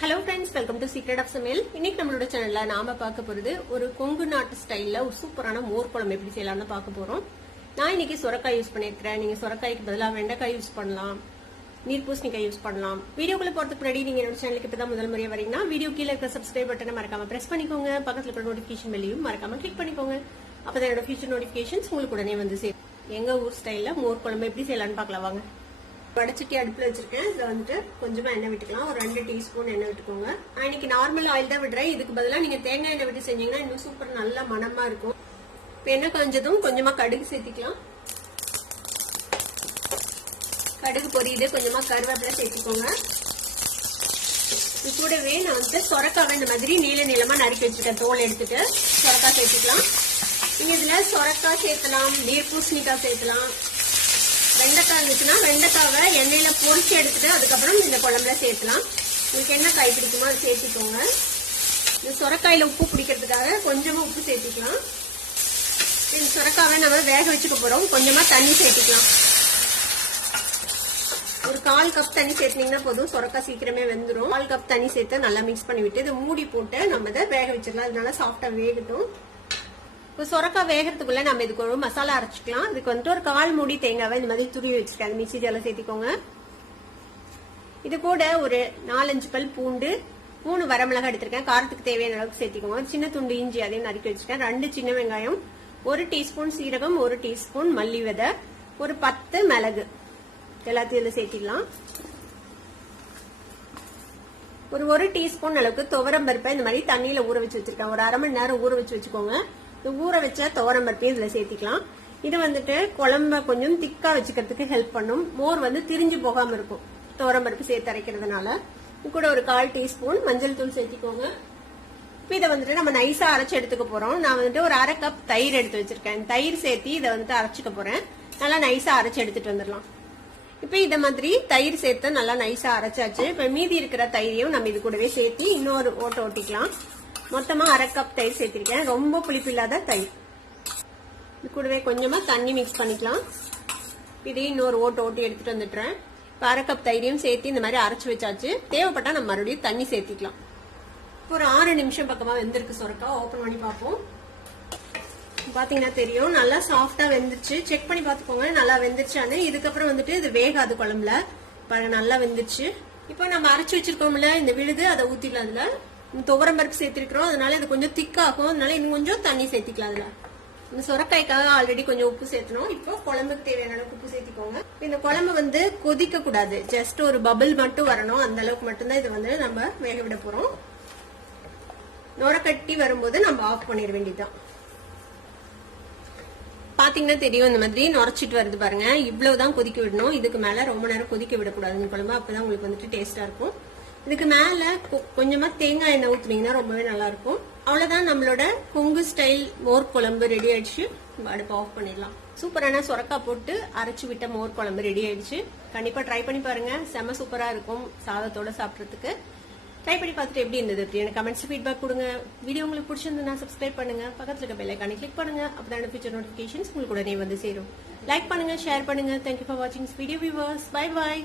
Hello friends, welcome to secret of சமையல். இன்னைக்கு நம்மளோட சேனல்ல நாம பார்க்க போறது ஒரு கொங்கு நாட்டு ஸ்டைல்ல ஒரு சூப்பரான மோர் குழம்பு எப்படி செய்யலாம்னு பார்க்க போறோம். நான் இன்னைக்கு சுரக்காய் யூஸ் பண்ணிருக்கேன். நீங்க சுரக்காய்க்கு பதிலாக வெண்டைக்காய் யூஸ் பண்ணலாம், நீர்பூசணிக்காய் யூஸ் பண்ணலாம். வீடியோக்குள்ள போறதுக்கு முன்னாடி நீங்க என்னோட சேனலுக்கு இப்பதான் முதல் முறையா வரீங்கன்னா வீடியோ கீழே இருக்க சப்ஸ்கிரைப் பட்டனை மறக்காம பிரஸ் பண்ணிக்கோங்க. பக்கத்துல இருக்கிற நோட்டிபிகேஷன் பெல்லையும் மறக்காம கிளிக் பண்ணிக்கோங்க. அப்பதான் என்னோட ஃபியூச்சர் நோட்டிபிகேஷன்ஸ் உங்களுக்கு உடனே வந்து சேரும். எங்க ஊர் ஸ்டைல்ல மோர் குழம்பு எப்படி செய்யலாம்னு பார்க்கலாம் வாங்க. வடச்சட்டி அடுப்புல வச்சிருக்கேன். இதுல வந்துட்டு கொஞ்சமா எண்ணெய் விட்டுக்கலாம். ஒரு 2 டீஸ்பூன் எண்ணெய் விட்டுக்கோங்க. நான் இன்னைக்கு நார்மல் ஆயில் தான் விடுறேன். இதுக்கு பதிலாக நீங்க தேங்காய் எண்ணெய் விட்டு செஞ்சீங்கன்னா இன்னும் சூப்பர் நல்ல மணமா இருக்கும். இப்போ எண்ணெய் காஞ்சதும் கொஞ்சமா கடுகு சேர்த்திக்கலாம். கடுகு பொரியுது, கொஞ்சமா கருவேப்பிலை சேர்த்துக்கோங்க. இது கூடவே நான் வந்து சொரக்காவை இந்த மாதிரி நீள நீளமா நறுக்கி வச்சிருக்கேன். தோல் எடுத்துட்டு சொரக்காய் சேர்த்துக்கலாம். நீங்க இதுல சொரக்காய் சேர்க்கலாம், நீர்பூசணிக்காய் சேர்க்கலாம். வெண்டைக்காய் இருந்துச்சுன்னா வெண்டைக்காவை எண்ணெயில பொரிச்சு எடுத்துட்டு அதுக்கப்புறம் இந்த குழம்புல சேர்க்கலாம். உங்களுக்கு என்ன காய் பிடிக்குமோ அதை சேர்த்துக்கோங்க. இந்த சொரக்காயில உப்பு பிடிக்கிறதுக்காக கொஞ்சமா உப்பு சேர்த்துக்கலாம். இந்த சொரக்காவை நம்ம வேக வச்சுக்க போறோம். கொஞ்சமா தண்ணி சேர்த்துக்கலாம். ஒரு 1/4 கப் தண்ணி சேர்த்தீங்கன்னா போதும். சொரக்காய் சீக்கிரமே வெந்துடும். 1/4 கப் தண்ணி சேர்த்து நல்லா மிக்ஸ் பண்ணி விட்டு இதை மூடி போட்டு நம்ம இதை வேக வச்சிடலாம். அதனால சாஃப்டா வேகட்டும். இப்போ சொரக்காய் வேகிறதுக்குள்ள நம்ம இதுக்கு ஒரு மசாலா அரைச்சிக்கலாம். இதுக்கு வந்துட்டு ஒரு 1/4 மூடி தேங்காவை இந்த மாதிரி துருவி வச்சிருக்கேன். மிக்ஸி ஜார்ல சேர்த்திக்கோங்க. இது கூட ஒரு 4-5 பல் பூண்டு, 3 வரமிளகாய் எடுத்திருக்கேன். காரத்துக்கு தேவையான அளவுக்கு சேர்த்திக்கோங்க. சின்ன துண்டு இஞ்சி அதையும் நறுக்கி வச்சிருக்கேன். 2 சின்ன வெங்காயம், 1 டீஸ்பூன் சீரகம், 1 டீஸ்பூன் மல்லி விதை, ஒரு 10 மிளகு எல்லாத்தையும் இதுல சேர்த்திக்கலாம். ஒரு 1 டீஸ்பூன் அளவுக்கு துவரம் பருப்பை இந்த மாதிரி தண்ணியில ஊற வச்சு வச்சிருக்கேன். ஒரு 1/2 மணி நேரம் ஊற வச்சு வச்சுக்கோங்க. ஊற வச்ச துவரம் பருப்பையும் இதுல சேர்த்திக்கலாம். இது வந்துட்டு குழம்ப கொஞ்சம் திக்கா வச்சுக்கிறதுக்கு ஹெல்ப் பண்ணும். மோர் வந்து திரிஞ்சு போகாம இருக்கும் துவரம் பருப்பு சேர்த்து அரைக்கிறதுனால. இது கூட ஒரு 1/4 டீஸ்பூன் மஞ்சள் தூள் சேர்த்திக்கோங்க. இப்ப இதை வந்துட்டு நம்ம நைஸா அரைச்சு எடுத்துக்க போறோம். நான் வந்துட்டு ஒரு 1/2 கப் தயிர் எடுத்து வச்சிருக்கேன். தயிர் சேர்த்து இதை வந்துட்டு அரைச்சுக்க போறேன். நல்லா நைஸா அரைச்சு எடுத்துட்டு வந்துடலாம். இப்ப இத மாதிரி தயிர் சேர்த்து நல்லா நைஸா அரைச்சாச்சு. இப்ப மீதி இருக்கிற தயிரையும் நம்ம இது கூடவே சேர்த்து இன்னொரு ஓட்ட ஓட்டிக்கலாம். மொத்தமா 1/2 கப் தயிர் சேர்த்திருக்கேன். ரொம்ப புளிப்பு இல்லாத தயிர். இது கூடவே கொஞ்சமா தண்ணி மிக்ஸ் பண்ணிக்கலாம். இதையும் இன்னொரு ஓட்ட ஓட்டி எடுத்துட்டு வந்துடுறேன். இப்ப 1/2 கப் தயிரையும் சேர்த்து இந்த மாதிரி அரைச்சு வச்சாச்சு. தேவைப்பட்டா நம்ம மறுபடியும் தண்ணி சேர்த்திக்கலாம். ஒரு 6 நிமிஷம் பக்கமா வெந்திருக்கு சொரக்காய். ஓபன் பண்ணி பார்ப்போம். பாத்தீங்கன்னா தெரியும் நல்லா சாஃப்டா வெந்துருச்சு. செக் பண்ணி பாத்துக்கோங்க நல்லா வெந்துருச்சான்னு. இதுக்கப்புறம் வந்துட்டு இது வேகாது குழம்புல. பாருங்க நல்லா வெந்துருச்சு. இப்போ நம்ம அரைச்சு வச்சிருக்கோம்ல இந்த விழுது, அதை ஊத்திடலாம். அதுல துவரம் பருப்பு சேர்த்திருக்கிறோம். அதனால இது கொஞ்சம் திக்காகும். அதனால இன்னும் கொஞ்சம் தண்ணி சேர்த்திக்கலாம். அதுல இந்த சொரக்காய்க்காக ஆல்ரெடி கொஞ்சம் உப்பு சேர்த்தணும். இப்போ குழம்புக்கு தேவையான அளவுக்கு உப்பு சேர்த்திக்கோங்க. இந்த குழம்பு வந்து கொதிக்க கூடாது. ஜஸ்ட் ஒரு பபிள் மட்டும் வரணும். அந்த அளவுக்கு மட்டும்தான் இது வந்து நம்ம வேக விட போறோம். நுர கட்டி வரும்போது நம்ம ஆஃப் பண்ணிட வேண்டியதுதான். பாத்தீங்கன்னா தெரியும் இந்த மாதிரி நுரைச்சிட்டு வருது பாருங்க. இவ்வளவுதான் கொதிக்க விடணும். இதுக்கு மேல ரொம்ப நேரம் கொதிக்க விடக்கூடாது இந்த குழம்பு. அப்பதான் உங்களுக்கு வந்துட்டு டேஸ்டா இருக்கும். இதுக்கு மேல கொஞ்சமா தேங்காய் எண்ணெய் ஊத்துனீங்கன்னா ரொம்பவே நல்லா இருக்கும். அவ்வளவுதான், நம்மளோட கொங்கு ஸ்டைல் மோர் குழம்பு ரெடி ஆயிடுச்சு. அடுப்பு ஆஃப் பண்ணிடலாம். சூப்பரான சொரக்காய் போட்டு அரைச்சு விட்ட மோர் குழம்பு ரெடி ஆயிடுச்சு. கண்டிப்பா ட்ரை பண்ணி பாருங்க. செம சூப்பரா இருக்கும் சாதத்தோட சாப்பிட்றதுக்கு. ட்ரை பண்ணி பார்த்துட்டு எப்படி இருந்தது அப்படின்னு கமெண்ட்ஸ் ஃபீட்பேக் கொடுங்க. வீடியோ உங்களுக்கு பிடிச்சிருந்தா சப்ஸ்கிரைப் பண்ணுங்க. பக்கத்துல இருக்க பெல் ஐகானை கிளிக் பண்ணுங்க. அப்பதான் ஃபியூச்சர் நோட்டிபிகேஷன்ஸ் உங்களுக்கு உடனே வந்து சேரும். லைக் பண்ணுங்க, ஷேர் பண்ணுங்க. தேங்க்யூ ஃபார் வாட்சிங் வீடியோ வியூவர்ஸ். Bye bye.